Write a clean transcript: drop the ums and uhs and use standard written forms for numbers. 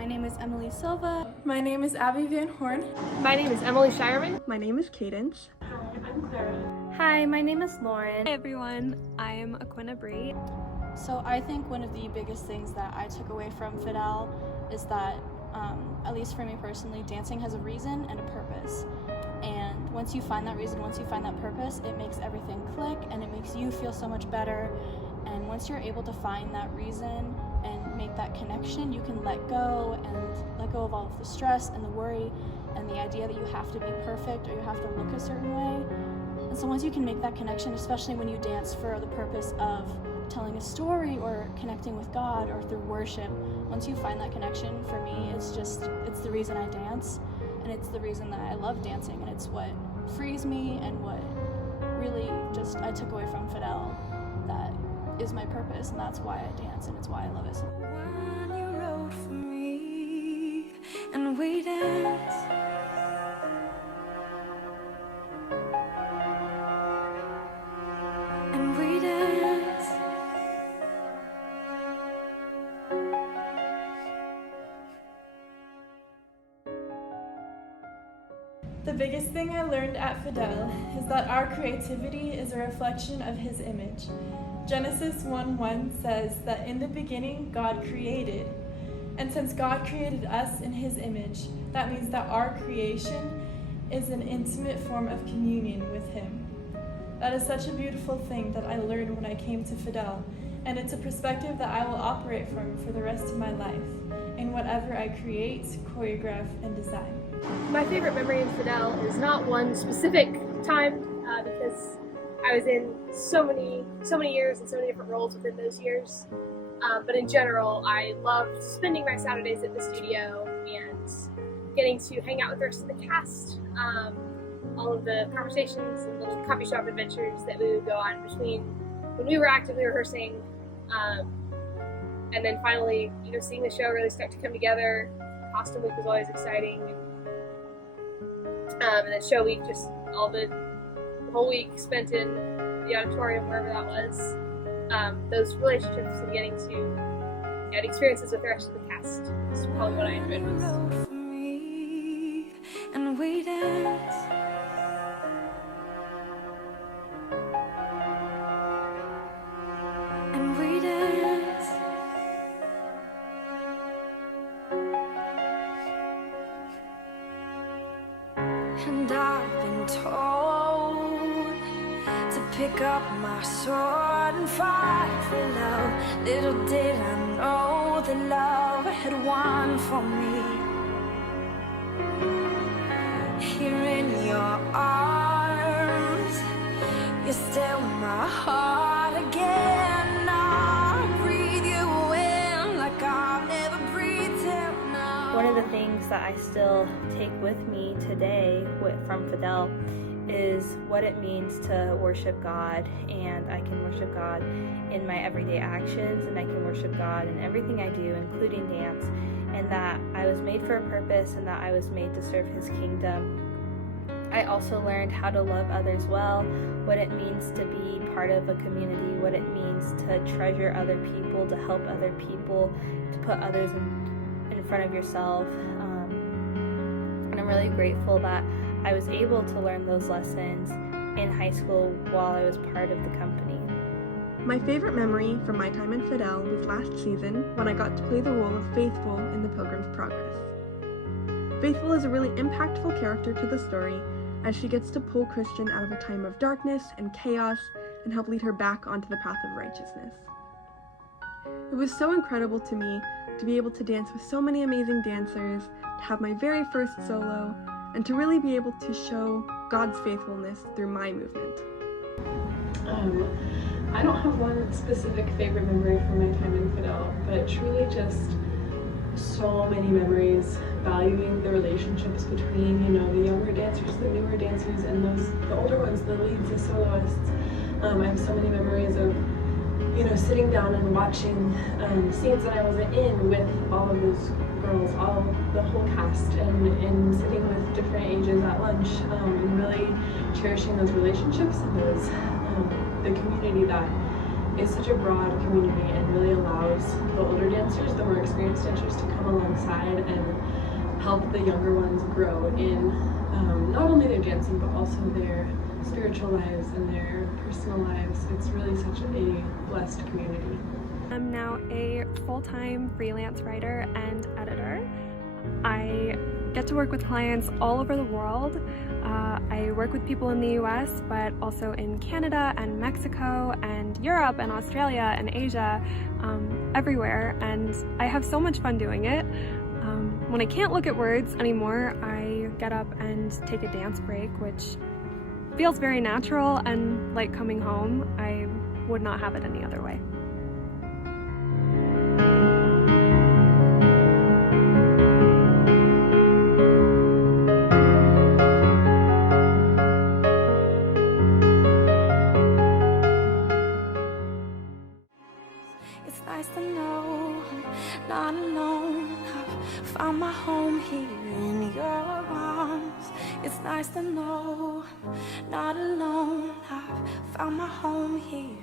My name is Emily Silva. My name is Abby Van Horn. My name is Emily Shireman. My name is Cadence. Hi, I'm Clara. Hi, my name is Lauren. Hi everyone, I'm Aquina Bree. So I think one of the biggest things that I took away from Fidel is that, at least for me personally, dancing has a reason and a purpose. And once you find that reason, once you find that purpose, it makes everything click and it makes you feel so much better. And once you're able to find that reason and make that connection, you can let go of all of the stress and the worry and the idea that you have to be perfect or you have to look a certain way. And so once you can make that connection, especially when you dance for the purpose of telling a story or connecting with God or through worship, once you find that connection, for me, it's the reason I dance, and it's the reason that I love dancing, and it's what frees me and what really just I took away from Fidel that is my purpose, and that's why I dance, and it's why I love it so much. When you wrote for me and we danced, and we danced. The biggest thing I learned at Fidel is that our creativity is a reflection of His image. Genesis 1:1 says that in the beginning God created. And since God created us in His image, that means that our creation is an intimate form of communion with Him. That is such a beautiful thing that I learned when I came to Fidel, and it's a perspective that I will operate from for the rest of my life in whatever I create, choreograph, and design. My favorite memory in Fidel is not one specific time because I was in so many years and so many different roles within those years. But in general, I loved spending my Saturdays at the studio and getting to hang out with the rest of the cast. All of the conversations and little coffee shop adventures that we would go on between when we were actively rehearsing, and then finally, seeing the show really start to come together. Costume week was always exciting, and then show week, just all the whole week spent in the auditorium, wherever that was. Those relationships and getting to get experiences with the rest of the cast is probably what I enjoyed most. For me and we danced. And we danced. And I've been told to pick up my sword and fight for love. Little did I know that love had won for me. Here in your arms, you're still my heart again. I'll breathe you in like I've never breathed till now. One of the things that I still take with me today from Fidel is what it means to worship God, and I can worship God in my everyday actions, and I can worship God in everything I do, including dance, and that I was made for a purpose and that I was made to serve His kingdom. I also learned how to love others well, what it means to be part of a community, what it means to treasure other people, to help other people, to put others in front of yourself. And I'm really grateful that I was able to learn those lessons in high school while I was part of the company. My favorite memory from my time in Fidel was last season when I got to play the role of Faithful in The Pilgrim's Progress. Faithful is a really impactful character to the story as she gets to pull Christian out of a time of darkness and chaos and help lead her back onto the path of righteousness. It was so incredible to me to be able to dance with so many amazing dancers, to have my very first solo, and to really be able to show God's faithfulness through my movement. I don't have one specific favorite memory from my time in Fidel, but truly just so many memories, valuing the relationships between, the younger dancers, the newer dancers, and the older ones, the leads, the soloists. I have so many memories of, sitting down and watching scenes that I wasn't in with all of those girls, the whole cast, and sitting with different ages at lunch, and really cherishing those relationships and those the community that is such a broad community and really allows the older dancers, the more experienced dancers, to come alongside and help the younger ones grow in not only their dancing but also their spiritual lives and their personal lives. It's really such a blessed community. I'm now a full-time freelance writer and editor. I get to work with clients all over the world. I work with people in the US, but also in Canada and Mexico and Europe and Australia and Asia, everywhere, and I have so much fun doing it. When I can't look at words anymore, I get up and take a dance break, which feels very natural and like coming home. I would not have it any other way. It's nice to know I'm not alone. I've found my home here in your arms. It's nice to know I'm not alone. I've found my home here